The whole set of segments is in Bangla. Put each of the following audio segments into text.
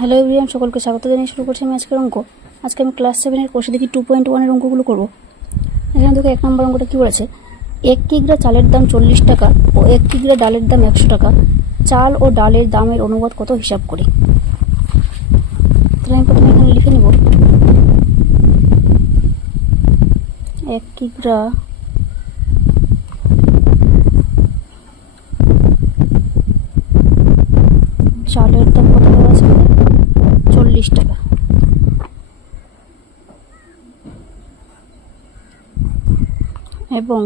হ্যালো এভরিওয়ান, সকলকে স্বাগত জানিয়ে শুরু করছি আমি আজকের অঙ্ক। আজকে আমি ক্লাস 7-এর কোর্সে দেখি 2.1-এর অঙ্কগুলো করব। এখানে দেখো 1 নম্বর অঙ্কটা কী বলেছে, 1 কিগ্রা চালের দাম 40 টাকা ও 1 কিগ্রা ডালের দাম 100 টাকা। চাল ও ডালের দামের অনুপাত কত হিসাব করি। তাহলে আমি প্রথমে এখানে লিখে নেব 1 কিগ্রা চালের দাম কত দেওয়া আছে, 40 টাকা, এবং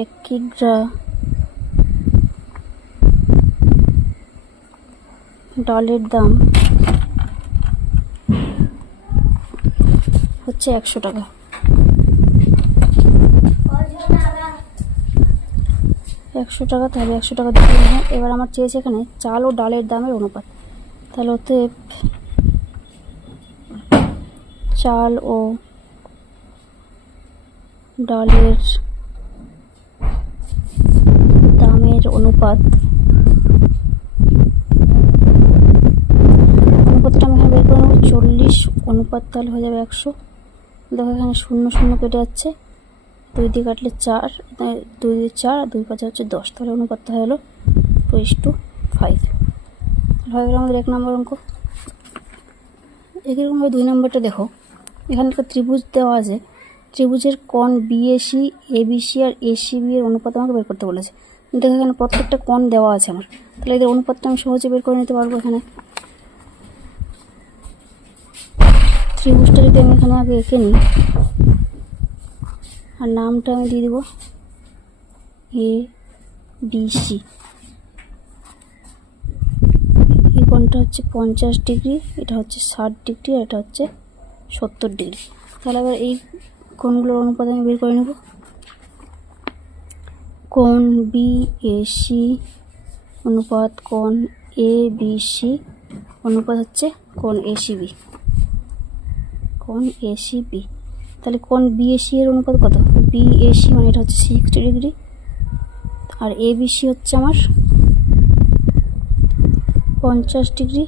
1 কিগ্রা ডালের দাম হচ্ছে 100 টাকা। তাহলে 100 টাকা দিতে হবে। এবার আমার চেয়েছে এখানে চাল ও ডালের দামের অনুপাত। তাহলে অতএব চাল ও ডালের দামের অনুপাতটা আমি এখানে বের করে নেব 40 অনুপাত, তাহলে হয়ে যাবে 100। দেখো এখানে 0 0 কেটে যাচ্ছে, 2 দিয়ে কাটলে 4, 2 দিয়ে 4 আর 2 5 হচ্ছে 10, তাহলে অনুপাতটা হয়ে গেলো 2:5। হয়ে গেল আমাদের 1 নম্বর অঙ্ক। একইরকমভাবে 2 নম্বরটা দেখো, এখানে একটা ত্রিভুজ দেওয়া আছে, ত্রিভুজের কোণ বিএসি, এবিসি আর এসিবি এর অনুপাত আমাকে বের করতে বলেছে। দেখো এখানে প্রত্যেকটা কোণ দেওয়া আছে আমার, তাহলে এদের অনুপাতটা আমি সহজে বের করে নিতে পারবো। এখানে ত্রিভুজটা যদি আমি এখানে আগে এঁকে নিই আর নামটা আমি দিয়ে দেবো এ বি সি। এই কোণটা হচ্ছে 50 ডিগ্রি, এটা হচ্ছে 60 ডিগ্রি আর এটা হচ্ছে 70 ডিগ্রি। তাহলে এবার এই কোণগুলোর অনুপাত আমি বের করে নেব। কোণ বি এ সি অনুপাত কোণ এ বি সি অনুপাত হচ্ছে কোণ এসিবি, কোণ এসিবি। তাহলে কোণ বিএসি এর অনুপাত কত, বিএসি মানে এটা হচ্ছে 60 ডিগ্রি আর এবিসি হচ্ছে আমার 50 ডিগ্রি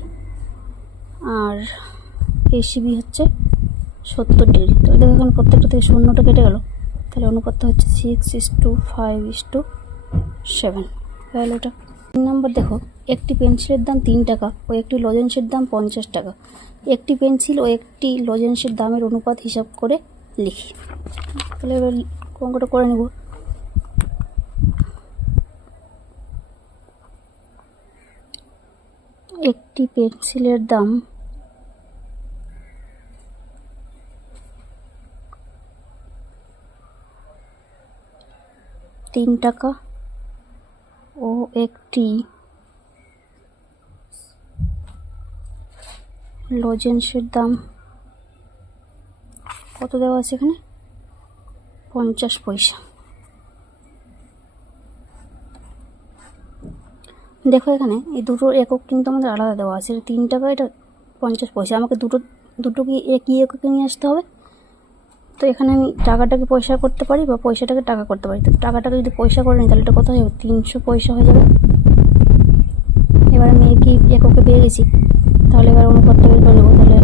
আর এসিবি হচ্ছে 70 ডিগ্রি। তাহলে দেখো এখানে প্রত্যেকটা থেকে 0টা কেটে গেল, তাহলে অনুপাতটা হচ্ছে 6:5:7 হয়ে গেল এটা। 3 নম্বর দেখো, একটি পেন্সিলের দাম 3 টাকা ও একটি লজেন্সের দাম 50 টাকা। একটি পেন্সিল ও একটি লজেন্সের দামের অনুপাত হিসাব করে লিখি। তাহলে এবার অঙ্কটা করে নেব। একটি পেন্সিলের দাম 3 টাকা ও একটি লজেন্সের দাম কত দেওয়া আছে এখানে, 50 পয়সা। দেখো এখানে এই দুটোর একক কিন্তু আমাদের আলাদা দেওয়া আছে, 3 টাকা, এটা 50 পয়সা। আমাকে দুটোকে একই এককে নিয়ে আসতে হবে। তো এখানে আমি টাকাটাকে পয়সা করতে পারি বা পয়সাটাকে টাকা করতে পারি। তো টাকাটাকে যদি পয়সা করে নিই তাহলে এটা কত হয়ে যাবে, 300 পয়সা হয়ে যাবে। এবার আমি একই এককে পেয়ে গেছি, তাহলে এবার অনুপাতটা বের করে নেবো। তাহলে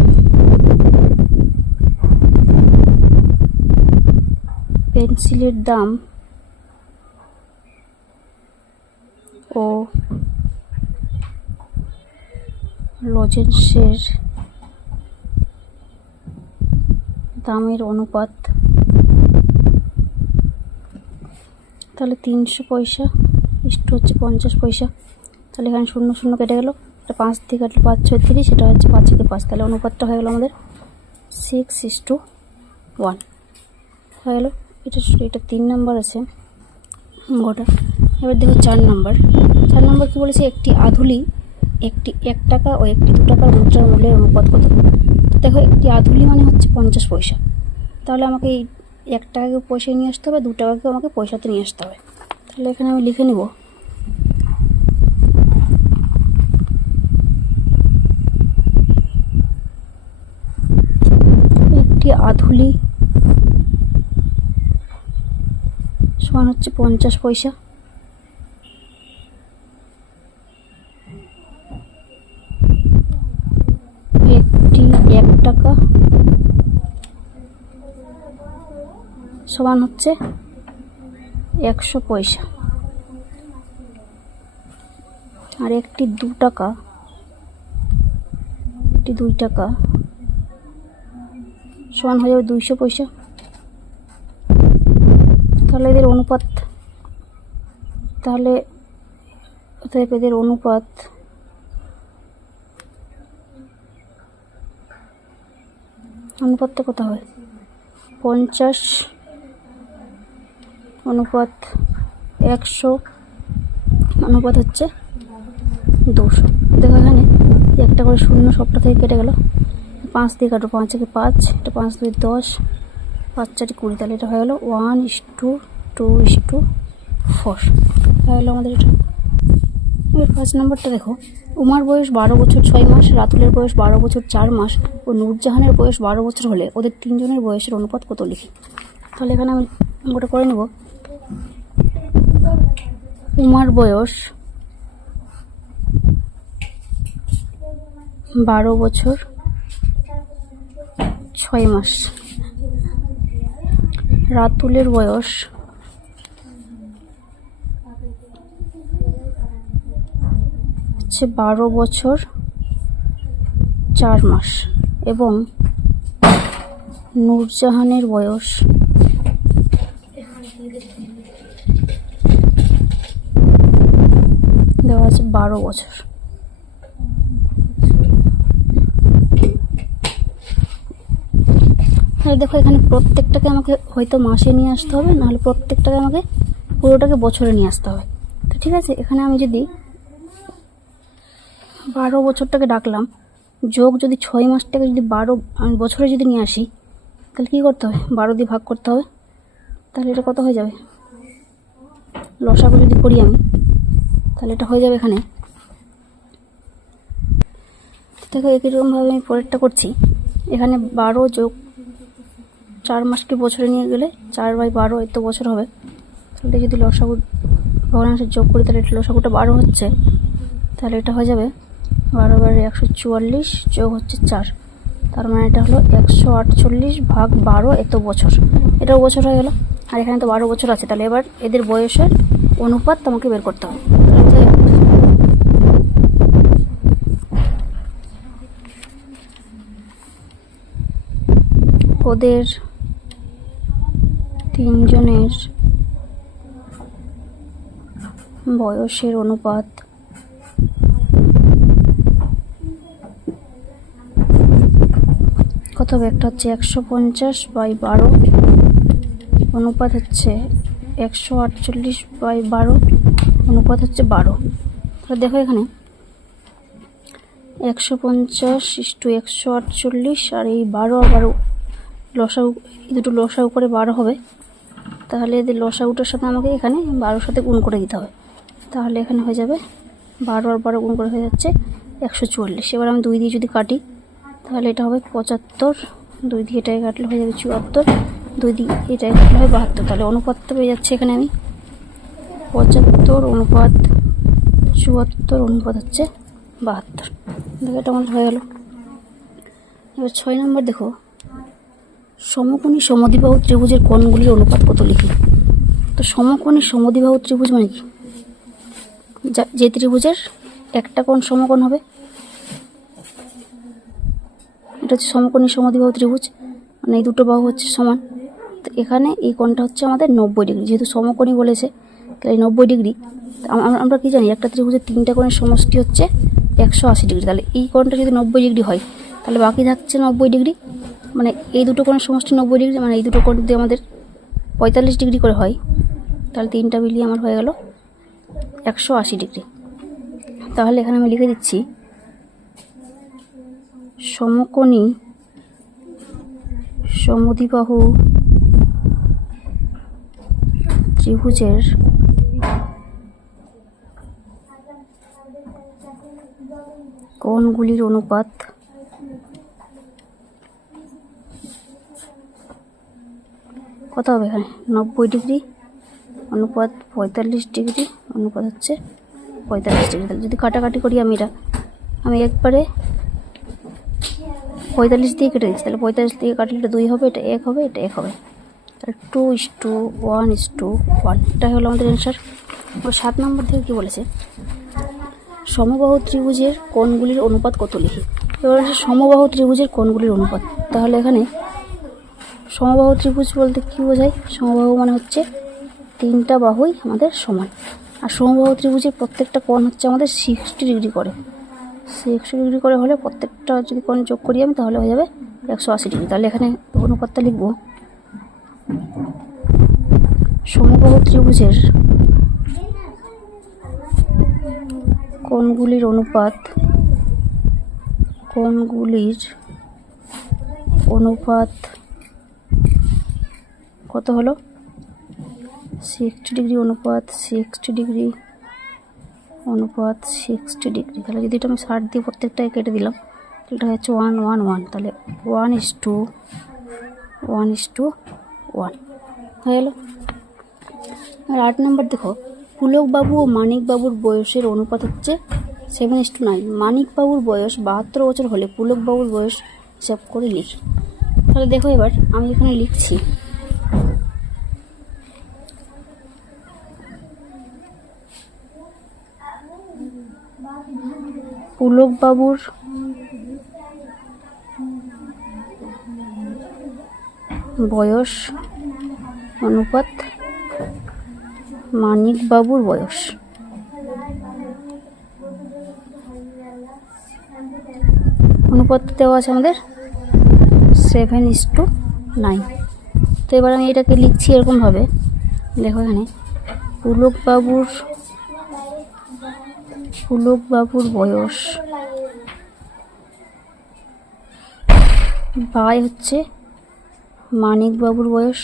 পেন্সিলের দাম ও লজেন্সের দামের অনুপাত, তাহলে 300 পয়সা ইস্টু হচ্ছে 50 পয়সা। তাহলে এখানে 0 0 কেটে গেল, এটা 5 দিয়ে কাটলে 5 6 30, সেটা হচ্ছে 5 থেকে 5, তাহলে অনুপাতটা হয়ে গেল আমাদের 6:1 হয়ে গেল। এটা 3 নম্বর আছে গোটা। এবার দেখো 4 নম্বর কি বলেছে, একটি আধুলি একটি 1 টাকা ও একটি 2 টাকার মুদ্রার মূল্যের অনুপাত কত। দেখো একটি আধুলি মানে হচ্ছে 50 পয়সা, তাহলে আমাকে এই 1 টাকাকে পয়সায় নিয়ে আসতে হবে, 2 টাকাকেও আমাকে পয়সাতে নিয়ে আসতে হবে। তাহলে এখানে আমি লিখে নেব একটি আধুলি সমান হচ্ছে 50 পয়সা টাকা সমান হচ্ছে 100 পয়সা, আর একটি 2 টাকা, একটি 2 টাকা সমান হয়ে যাবে 200 পয়সা। তাহলে এদের অনুপাত, তাহলে অতএব এদের অনুপাতটা কত হয়? 50 অনুপাত 100 অনুপাত হচ্ছে 200। দেখো এখানে একটা করে শূন্য সবটা থেকে কেটে গেল, 5 দিয়ে কাটো, 5 থেকে 5, এটা 5 2 10, 5 4 20, তাহলে এটা হয়ে গেল 1:2:4 হয়ে গেলো আমাদের এটা। এবার 5 নম্বরটা দেখো, উমার বয়স 12 বছর 6 মাস, রাতুলের বয়স 12 বছর 4 মাস ও নূরজাহানের বয়স 12 বছর হলে ওদের তিনজনের বয়সের অনুপাত কত লিখি। তাহলে এখানে আমি ওটা করে নেব। উমার বয়স 12 বছর 6 মাস, রাতুলের বয়স 12 বছর 4 মাস এবং নূরজাহানের বয়স দেওয়া আছে 12 বছর। দেখো এখানে প্রত্যেকটাকে আমাকে হয়তো মাসে নিয়ে আসতে হবে, নাহলে প্রত্যেকটাকে আমাকে পুরোটাকে বছরে নিয়ে আসতে হবে। তো ঠিক আছে, এখানে আমি যদি 12 বছরটাকে ডাকলাম, যোগ যদি 6 মাসটাকে যদি 12 আমি বছরে যদি নিয়ে আসি, তাহলে কী করতে হবে? 12 দিয়ে ভাগ করতে হবে। তাহলে এটা কত হয়ে যাবে? লসাগু যদি করি আমি, তাহলে এটা হয়ে যাবে এখানে। দেখো একইরকমভাবে আমি পরেরটা করছি। এখানে 12 যোগ 4 মাসকে বছরে নিয়ে গেলে 4/12 এত বছর হবে। তাহলে যদি লসাগু ভগ্নাংশে যোগ করি, তাহলে এটা লসাগুটা 12 হচ্ছে। তাহলে এটা হয়ে যাবে 12 × 144 যোগ হচ্ছে 4, তার মানে এটা হলো 148/12 এত বছর। এটাও বছর হয়ে গেল, আর এখানে তো 12 বছর আছে। তাহলে এবার এদের বয়সের অনুপাত আমাকে বের করতে হবে। ওদের তিনজনের বয়সের অনুপাত কত হবে? একটা হচ্ছে 150/12 অনুপাত হচ্ছে 148/12 অনুপাত হচ্ছে 12। তাহলে দেখো এখানে 150:148 আর এই 12 আর 12 লসাগু, এই দুটো লসাগু করে 12 হবে। তাহলে এদের লসাগুটার সাথে আমাকে এখানে 12-র সাথে গুণ করে দিতে হবে। তাহলে এখানে হয়ে যাবে 12 আর 12 গুণ করে হয়ে যাচ্ছে 144। এবার আমি 2 দিয়ে যদি কাটি, তাহলে এটা হবে 75, 2 দিয়ে এটাকে কাটলে হয়ে যাবে 74, 2 দিয়ে এটাকে কাটলে হবে 72। তাহলে অনুপাতটা পেয়ে যাচ্ছে এখানে আমি 75:74 অনুপাত হচ্ছে 72। দেখো এটা আমাদের হয়ে গেল। এবার 6 নম্বর দেখো, সমকোণী সমদ্বিবাহু ত্রিভুজের কোণগুলির অনুপাত কত লিখি। তো সমকোণী সমদ্বিবাহু ত্রিভুজ মানে কি? যে ত্রিভুজের একটা কোণ সমকোণ হবে, এটা হচ্ছে সমকোণী সমদ্বিবাহু ত্রিভুজ, মানে এই দুটো বাহু হচ্ছে সমান। তো এখানে এই কোণটা হচ্ছে আমাদের 90 ডিগ্রি, যেহেতু সমকোণী বলেছে তাহলে 90 ডিগ্রি। আমরা কি জানি, একটা ত্রিভুজের 3টা কোণের সমষ্টি হচ্ছে 180 ডিগ্রি। তাহলে এই কোণটা যদি 90 ডিগ্রি হয়, তাহলে বাকি থাকছে 90 ডিগ্রি, মানে এই দুটো কোণের সমষ্টি 90 ডিগ্রি, মানে এই দুটো কোণ যদি আমাদের 45 ডিগ্রি করে হয়, তাহলে 3টা মিলিয়ে আমার হয়ে গেল 180 ডিগ্রি। তাহলে এখানে আমি লিখে দিচ্ছি সমকোণী সমদ্বিবাহু ত্রিভুজের কোণগুলির অনুপাত কত হবে? এখানে 90 ডিগ্রি অনুপাত 45 ডিগ্রি অনুপাত হচ্ছে 45 ডিগ্রি। তাহলে যদি কাটাকাটি করি আমি একবারে 45 দিয়ে কেটে দিচ্ছি, তাহলে 45 দিয়ে কাটলে এটা 2 হবে, এটা 1 হবে, এটা 1 হবে, তাহলে 2:1:1, এটা হলো আমাদের অ্যান্সার। 7 নম্বর থেকে কী বলেছে, সমবাহু ত্রিভুজের কোণগুলির অনুপাত কত লিখি। এবার হচ্ছে সমবাহু ত্রিভুজের কোণগুলির অনুপাত। তাহলে এখানে সমবাহু ত্রিভুজ বলতে কী বোঝায়, সমবাহু মানে হচ্ছে 3টা বাহুই আমাদের সমান, আর সমবাহু ত্রিভুজের প্রত্যেকটা কোণ হচ্ছে আমাদের 60 ডিগ্রি করে। 60 ডিগ্রি করে হলে প্রত্যেকটা যদি কোণ যোগ করি আমি, তাহলে হয়ে যাবে 180 ডিগ্রি। তাহলে এখানে অনুপাতটা লিখব, সমবাহু ত্রিভুজের কোণগুলির অনুপাত কত হলো, 60 ডিগ্রি অনুপাত 60 ডিগ্রি অনুপাত 60 ডিগ্রি। তাহলে যদি এটা আমি 60 দিয়ে প্রত্যেকটাই কেটে দিলাম, এটা হচ্ছে 1:1:1, তাহলে 1:1:1 হয়ে গেল। আর 8 নম্বর দেখো, পুলকবাবু ও মানিকবাবুর বয়সের অনুপাত হচ্ছে 7:9। মানিকবাবুর বয়স 72 বছর হলে পুলকবাবুর বয়স হিসাব করে লিখি। তাহলে দেখো এবার আমি এখানে লিখছি, পুলকবাবুর বয়স অনুপাত মানিকবাবুর বয়স। অনুপাত দেওয়া আছে আমাদের 7:9। তো এবার আমি এটাকে লিখছি এরকমভাবে, দেখো এখানে পুলকবাবুর বয়স বাই হচ্ছে মানিকবাবুর বয়স,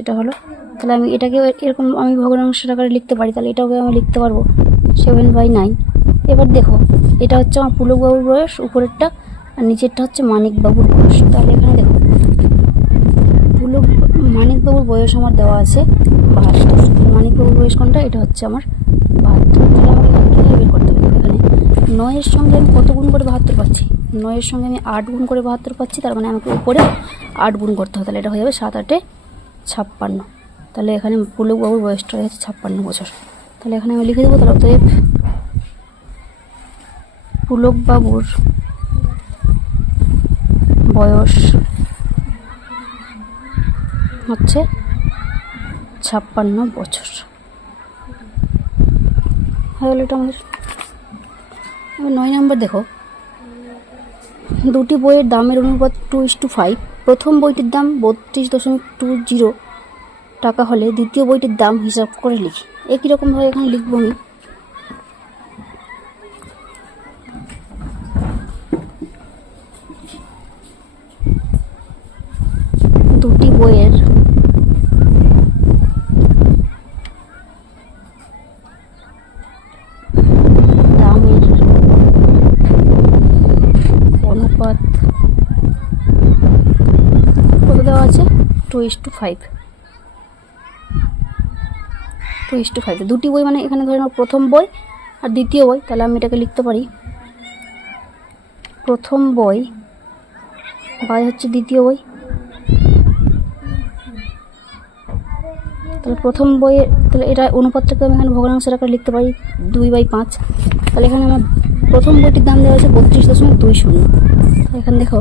এটা হলো। তাহলে আমি এটাকে এরকম আমি ভগ্নাংশের আকারে লিখতে পারি, তাহলে এটাও আমি লিখতে পারবো 7/9। এবার দেখো এটা হচ্ছে আমার পুলকবাবুর বয়স উপরেরটা, আর নিচেরটা হচ্ছে মানিকবাবুর বয়স। তাহলে এখানে দেখো মানিকবাবুর বয়স আমার দেওয়া আছে 72। মানিকবাবুর বয়স কোনটা, এটা হচ্ছে আমার 72। তাহলে আমাকে এখানে বের করতে হবে, এখানে 9-এর সঙ্গে আমি কত গুণ করে 72 পাচ্ছি, 9-এর সঙ্গে আমি 8 গুণ করে 72 পাচ্ছি, তার মানে আমাকে উপরে 8 গুণ করতে হবে, তাহলে এটা হয়ে যাবে 7-8-এ 56। তাহলে এখানে পুলকবাবুর বয়সটা হয়েছে 56 বছর। তাহলে এখানে আমি লিখে দেবো, তাহলে অতএব পুলকবাবুর বয়স হচ্ছে 56 বছর হয়ে গেল এটা আমাদের। 9 নম্বর দেখো, দুটি বইয়ের দামের অনুপাত 2:5। প্রথম বইটির দাম 32.20 টাকা হলে দ্বিতীয় বইটির দাম হিসাব করে লিখি। একই রকমভাবে এখানে লিখব আমি, দুটি বইয়ের দামের অনুপাত কত দেওয়া আছে, 2:5। দুটি বই মানে এখানে ধরে নাও প্রথম বই আর দ্বিতীয় বই, তাহলে আমি এটাকে লিখতে পারি প্রথম বই বাই হচ্ছে দ্বিতীয় বই। তাহলে প্রথম বইয়ে, তাহলে এটা অনুপাতটাকে আমি এখানে ভগ্নাংশের আকারে লিখতে পারি 2/5। তাহলে এখানে আমার প্রথম বইটির দাম দেওয়া আছে 32.20। এখানে দেখো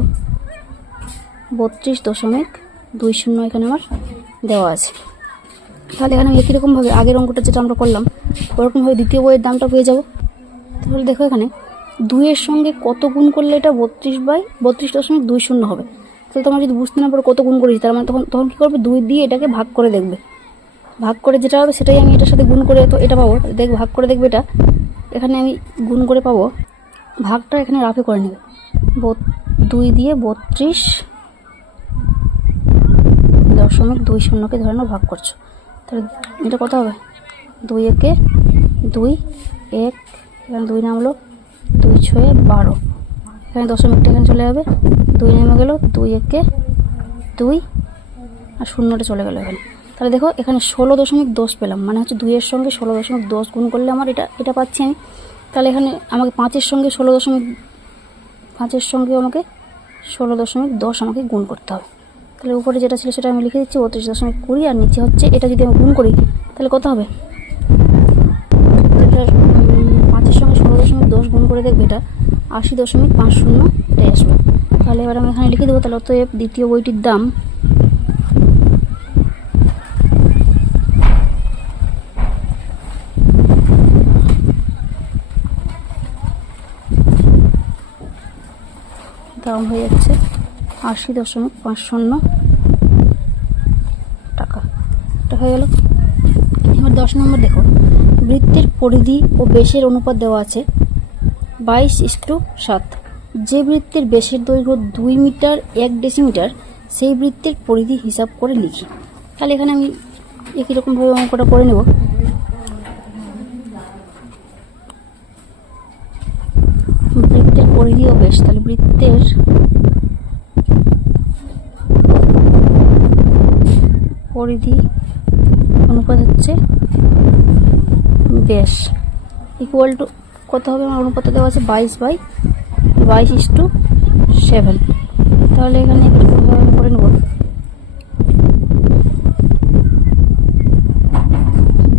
32.20 এখানে আমার দেওয়া আছে। তাহলে এখানে আমি একই রকমভাবে আগের অঙ্কটা যেটা আমরা করলাম ওরকমভাবে দ্বিতীয় বইয়ের দামটা পেয়ে যাব। তাহলে দেখো এখানে 2-এর সঙ্গে কত গুণ করলে এটা 32/32.20 হবে। তাহলে তোমরা যদি বুঝতে না পারো কত গুণ করেছি, তার মানে তখন কী করবে, 2 দিয়ে এটাকে ভাগ করে দেখবে, ভাগ করে যেটা হবে সেটাই আমি এটার সাথে গুণ করে তো এটা পাবো। ভাগ করে দেখবে এটা, এখানে আমি গুণ করে পাবো, ভাগটা এখানে রাফে করে নেবে, 2 দিয়ে 32.20কে ধরে নাও ভাগ করছো, তাহলে এটা কত হবে, 2-একে 2, 1 এখানে 2 নামলো, 2-6 12, এখানে দশমিকটা এখানে চলে যাবে, 2 নেমে গেল, 2-একে 2 আর শূন্যটা চলে গেল এখানে। তাহলে দেখো এখানে 16.10 পেলাম, মানে হচ্ছে 2-এর সঙ্গে 16.10 গুণ করলে আমার এটা পাচ্ছি আমি। তাহলে এখানে আমাকে 5-এর সঙ্গে 5-এর সঙ্গে আমাকে 16.10 আমাকে গুণ করতে হবে। তাহলে উপরে যেটা ছিল সেটা আমি লিখে দিচ্ছি 32.20, আর নিচে হচ্ছে এটা যদি আমি গুণ করি তাহলে কত হবে, এটা 5-এর সঙ্গে 16.10 গুণ করে দেখবে এটা 80.50 এটাই আসবে। তাহলে এবার আমি এখানে লিখে দেবো। তাহলে অতএব দ্বিতীয় বইটির দাম হয়ে যাচ্ছে 80.50 টাকা। এটা হয়ে গেল। এবার 10 নম্বর দেখো, বৃত্তের পরিধি ও ব্যাসের অনুপাত দেওয়া আছে 22:7। যে বৃত্তের ব্যাসের দৈর্ঘ্য 2 মিটার 1 ডেসিমিটার সেই বৃত্তের পরিধি হিসাব করে লিখি। তাহলে এখানে আমি একই রকমভাবে অঙ্কটা করে নেব। বৃত্তের পরিধি ও ব্যাস, তাহলে বৃত্তের পরিধি অনুপাত হচ্ছে ব্যাস ইকুয়াল টু কত হবে, আমার অনুপাতে দেওয়া আছে 22/22:7। তাহলে এখানে করে নেব।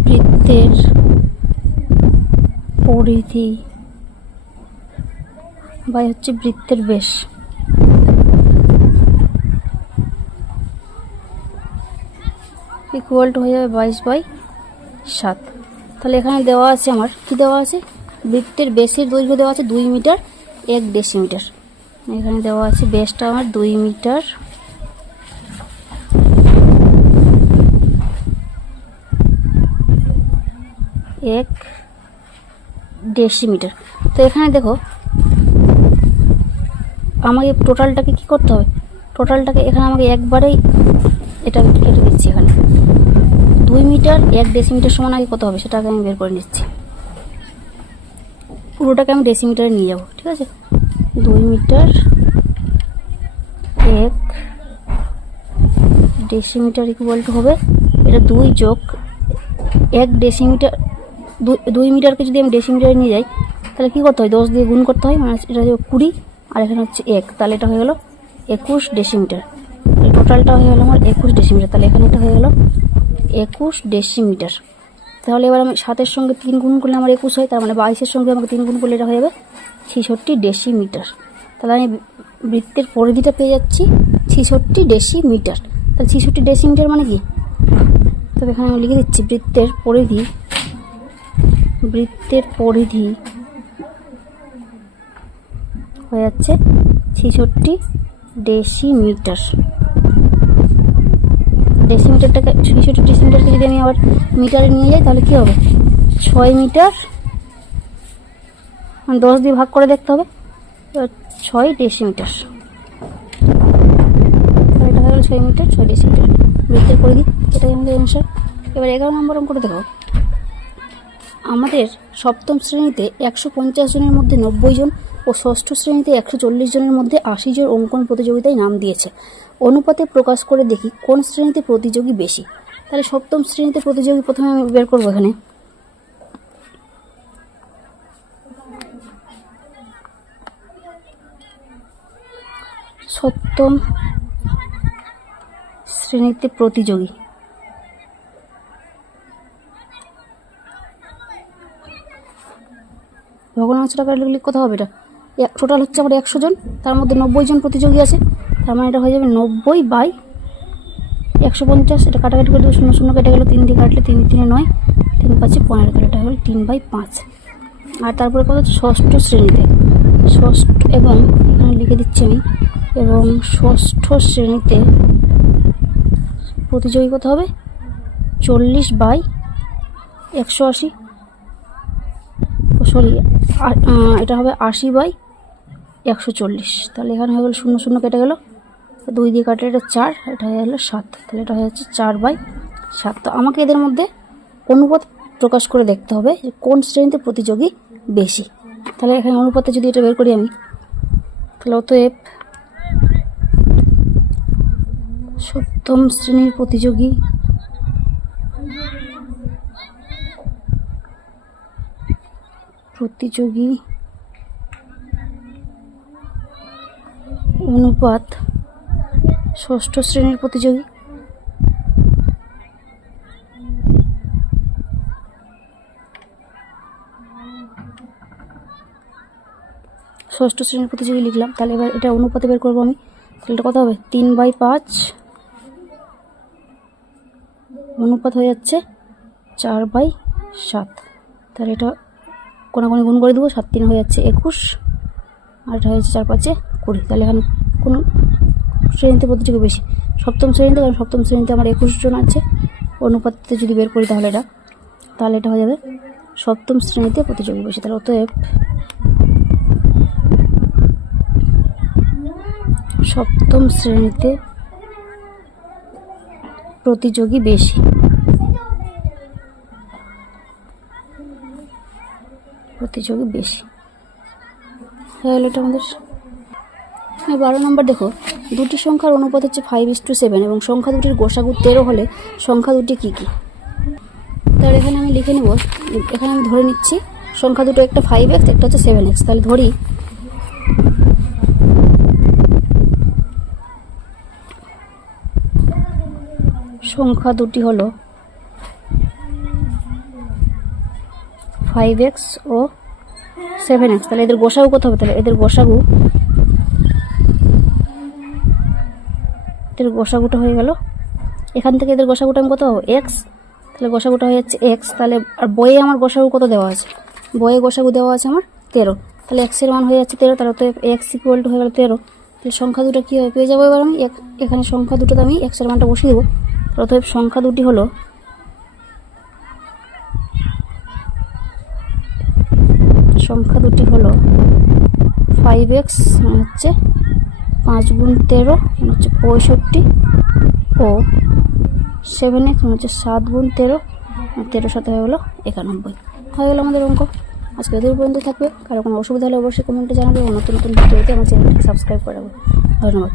বৃত্তের পরিধি বাই হচ্ছে বৃত্তের ব্যাস ইকুয়াল টু হয়ে যাবে 22/7। তাহলে এখানে দেওয়া আছে আমার কি দেওয়া আছে, বৃত্তের ব্যাসের দৈর্ঘ্য দেওয়া আছে 2 মিটার 1 ডেসিমিটার। এখানে দেওয়া আছে ব্যাসটা আমার 2 মিটার 1 ডেসিমিটার। তো এখানে দেখো আমাকে টোটালটাকে কি করতে হবে, টোটালটাকে এখানে আমাকে একবারেই এটা কেটে দিচ্ছি। এখানে 2 মিটার 1 ডেসিমিটার সমান আগে কত হবে সেটাকে আমি বের করে নিচ্ছি। পুরোটাকে আমি ডেসিমিটারে নিয়ে যাব, ঠিক আছে। 2 মিটার 1 ডেসিমিটার ইকুয়াল টু হবে এটা 2 যোগ 1 ডেসিমিটার। 2 মিটারকে যদি আমি ডেসিমিটারে নিয়ে যাই তাহলে কী করতে হয়, 10 দিয়ে গুণ করতে হয়, মানে এটা 20 আর এখানে হচ্ছে 1, তাহলে এটা হয়ে গেল 21 ডেসিমিটার। টোটালটা হয়ে গেল আমার 21 ডেসিমিটার। তাহলে এখানে এটা হয়ে গেল 21 ডেসিমিটার। তাহলে এবার আমি 7-এর সঙ্গে 3 গুণ করলে আমার 21 হয়, তার মানে 22-এর সঙ্গে আমাকে 3 গুণ করলে এটা হয়ে যাবে 66 ডেসিমিটার। তাহলে আমি বৃত্তের পরিধিটা পেয়ে যাচ্ছি 66 ডেসিমিটার। তাহলে 66 ডেসিমিটার মানে কি, তবে এখানে আমি লিখে দিচ্ছি বৃত্তের পরিধি হয়ে যাচ্ছে 66 ডেসিমিটার। ডেসিমিটারটাকে 66 ডেসিমিটারকে যদি আমি আবার মিটারে নিয়ে যাই তাহলে কী হবে, 6 মিটার 10 দিয়ে ভাগ করে দেখতে হবে, 6 ডেসিমিটার। তাহলে এটা হয়ে গেল 6 মিটার 6 ডেসিমিটার বৃত্তের পরিধি, এটাই আমাদের অ্যান্সার। এবার 11 নম্বর অঙ্কটা দেখো, আমাদের সপ্তম শ্রেণীতে 150 জনের মধ্যে 90 জন ও ষষ্ঠ শ্রেণীতে 140 জনের মধ্যে 80 জন অঙ্কন প্রতিযোগিতায় নাম দিয়েছে। অনুপাতে প্রকাশ করে দেখি কোন শ্রেণীতে প্রতিযোগী বেশি। তাহলে সপ্তম শ্রেণীতে প্রতিযোগী প্রথমে আমি বের করবো। এখানে সপ্তম শ্রেণীতে প্রতিযোগী ভগ্নাংশ টাকার লিখলে কত হবে, এটা টোটাল হচ্ছে আমার 100 জন, তার মধ্যে 90 জন প্রতিযোগী আছে, তার মানে এটা হয়ে যাবে 90/150। এটা কাটাকাটি করে দেবো, 0 0 কেটে গেল, 3 দিয়ে কাটলে 3 3 9 3 5 15, তাহলে এটা হলো 3/5। আর তারপরে কত হচ্ছে ষষ্ঠ শ্রেণীতে, ষষ্ঠ এবং এখানে লিখে দিচ্ছি আমি, এবং ষষ্ঠ শ্রেণীতে প্রতিযোগী কত হবে 40/180, সরি এটা হবে 80/140। তাহলে এখানে হয়ে গেল 0 0 কেটে গেল, 2 দিয়ে কাটলে এটা 4, এটা হয়ে গেল 7, তাহলে এটা হয়ে যাচ্ছে 4/7। তো আমাকে এদের মধ্যে অনুপাত প্রকাশ করে দেখতে হবে যে কোন শ্রেণীতে প্রতিযোগী বেশি। তাহলে এখানে অনুপাতে যদি এটা বের করি আমি, তাহলে অতএব সপ্তম শ্রেণীর প্রতিযোগী প্রতিযোগী অনুপাত ষষ্ঠ শ্রেণীর প্রতিযোগী। ষষ্ঠ শ্রেণীর প্রতিযোগী লিখলাম। তাহলে এবার এটা অনুপাতে বের করবো আমি। তাহলে এটা কত হবে? 3/5 অনুপাত হয়ে যাচ্ছে 4/7। তাহলে এটা কোনাকুনি গুণ করে দেবো। 7 3 হয়ে যাচ্ছে 21, আর এটা হয়েছে 4 5 20। তাহলে এখানে কোন শ্রেণীতে প্রতিযোগী বেশি? সপ্তম শ্রেণীতে, কারণ সপ্তম শ্রেণীতে আমার 21 জন আছে। অনুপাতে যদি বের করি তাহলে এটা হয়ে যাবে সপ্তম শ্রেণীতে প্রতিযোগী বেশি। তাহলে অতএব সপ্তম শ্রেণীতে প্রতিযোগী বেশি। হয়ে গেল এটা আমাদের। 12 নম্বর দেখো, দুটি সংখ্যার অনুপাত হচ্ছে 5:7 এবং সংখ্যা দুটির গোসাগু 13 হলে সংখ্যা দুটি কী কী? তাহলে এখানে আমি লিখে নেব। এখানে আমি ধরে নিচ্ছি সংখ্যা দুটো, একটা 5x একটা হচ্ছে 7x। তাহলে ধরি সংখ্যা দুটি হলো 5x ও 7x। তাহলে এদের গোসাগু কত হবে? তাহলে এদের গোসাগুটা হয়ে গেল। এখান থেকে এদের গোসাগুটা আমি কত পাবো? x। তাহলে গোসাগুটা হয়ে যাচ্ছে x। তাহলে আর বইয়ে আমার গোসাগু কত দেওয়া আছে? বইয়ে গোসাগু দেওয়া আছে আমার 13। তাহলে x এর মান হয়ে যাচ্ছে 13। তাহলে তো x ইকুয়াল টু হয়ে গেল 13। তাহলে সংখ্যা দুটো কী হবে? পেয়ে যাবো এবার আমি। এখানে সংখ্যা দুটোতে আমি x এর মানটা বসিয়ে দেবো। অতএব সংখ্যা দুটি হলো 5x মানে হচ্ছে 5 গুণ 13 মানে হচ্ছে 65, ও 7x মানে হচ্ছে 7 গুণ 13, 13 সাথে হয়ে গেলো 91। হয়ে গেলো আমাদের অঙ্ক। আজকে এদের পর্যন্ত থাকবে। কারো কোনো অসুবিধা হলে অবশ্যই কমেন্টে জানাবে। নতুন ভিডিওতে আমার চ্যানেলটিকে সাবস্ক্রাইব করে রাখবে। ধন্যবাদ।